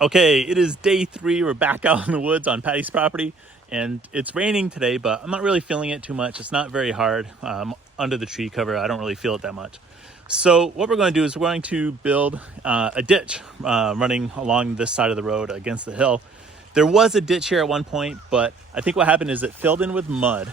Okay, it is day 3. We're back out in the woods on Patty's property, and it's raining today, but I'm not really feeling it too much. It's not very hard. Under the tree cover, I don't really feel it that much. So what we're going to do is we're going to build a ditch running along this side of the road against the hill. There was a ditch here at one point, but I think what happened is it filled in with mud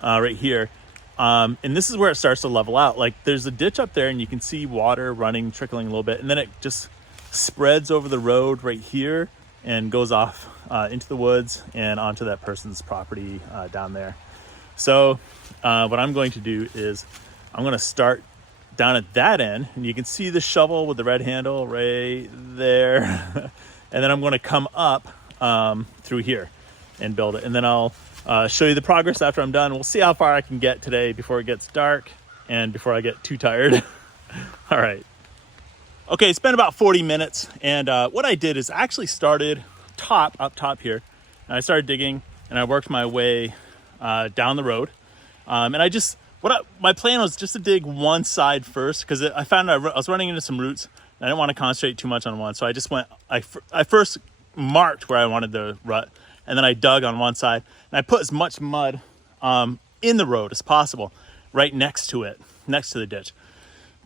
right here. And this is where it starts to level out. Like, there's a ditch up there and you can see water running, trickling a little bit, and then it just spreads over the road right here and goes off into the woods and onto that person's property down there. So what I'm going to do is I'm going to start down at that end, and you can see the shovel with the red handle right there. And then I'm going to come up through here and build it, and then I'll show you the progress after I'm done. We'll see how far I can get today before it gets dark and before I get too tired. All right. Okay, it's been about 40 minutes, and what I did is I actually started up top here, and I started digging, and I worked my way down the road. And my plan was just to dig one side first, because I found I was running into some roots, and I didn't want to concentrate too much on one. So I first marked where I wanted the rut, and then I dug on one side, and I put as much mud in the road as possible, right next to it, next to the ditch.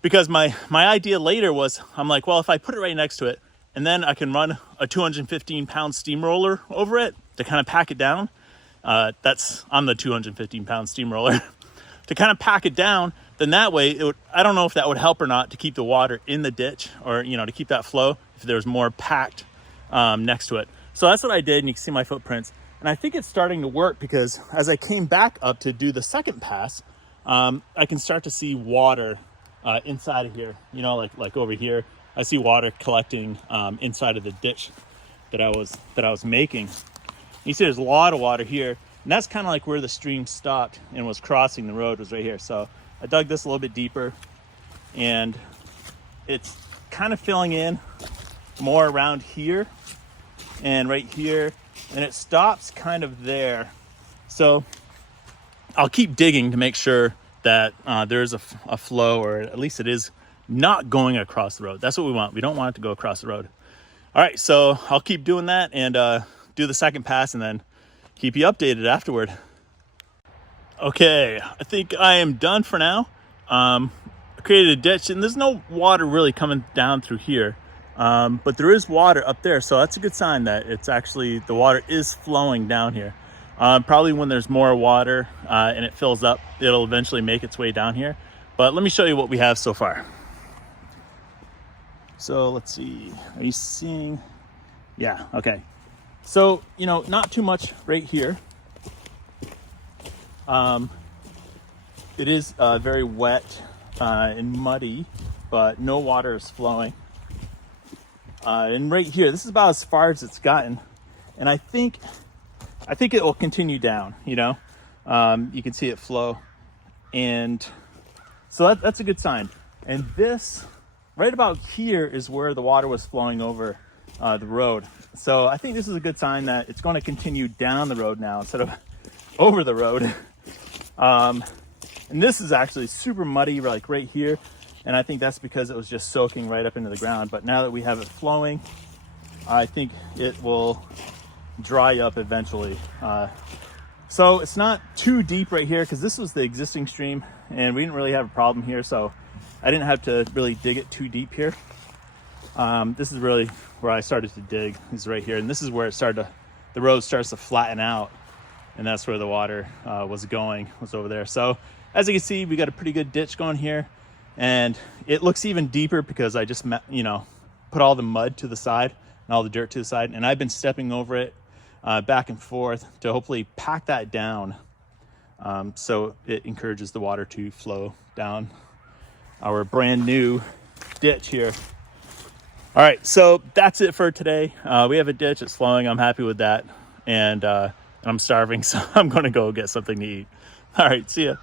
Because my idea later was, I'm like, well, if I put it right next to it, and then I can run a 215-pound steamroller over it to kind of pack it down. I'm the 215-pound steamroller. To kind of pack it down, then that way, I don't know if that would help or not to keep the water in the ditch, or, to keep that flow if there's more packed next to it. So that's what I did, and you can see my footprints. And I think it's starting to work, because as I came back up to do the second pass, I can start to see water inside of here, like over here. I see water collecting inside of the ditch that I was making. You see there's a lot of water here, and that's kind of like where the stream stopped and was crossing the road, was right here. So I dug this a little bit deeper, and it's kind of filling in more around here and right here, and it stops kind of there. So I'll keep digging to make sure that there's a flow, or at least it is not going across the road. That's what we want. We don't want it to go across the road. All right, so I'll keep doing that and do the second pass, and then keep you updated afterward. Okay, I think I am done for now. I created a ditch, and there's no water really coming down through here, but there is water up there, so that's a good sign that it's actually, the water is flowing down here. Probably when there's more water and it fills up, it'll eventually make its way down here. But let me show you what we have so far. So let's see, are you seeing? Yeah, okay. So, not too much right here. It is very wet and muddy, but no water is flowing. And right here, this is about as far as it's gotten. And I think it will continue down, you can see it flow. And so that's a good sign. And this, right about here, is where the water was flowing over the road. So I think this is a good sign that it's going to continue down the road now instead of over the road. And this is actually super muddy, like right here. And I think that's because it was just soaking right up into the ground. But now that we have it flowing, I think it will dry up eventually. So it's not too deep right here, because this was the existing stream and we didn't really have a problem here, so I didn't have to really dig it too deep here. This is really where I started to dig, is right here, and this is where the road starts to flatten out, and that's where the water was over there. So as you can see, we got a pretty good ditch going here, and it looks even deeper because I just put all the mud to the side and all the dirt to the side, and I've been stepping over it back and forth to hopefully pack that down, so it encourages the water to flow down our brand new ditch here. All right, so that's it for today. We have a ditch, it's flowing, I'm happy with that, and I'm starving, so I'm gonna go get something to eat. All right, see ya.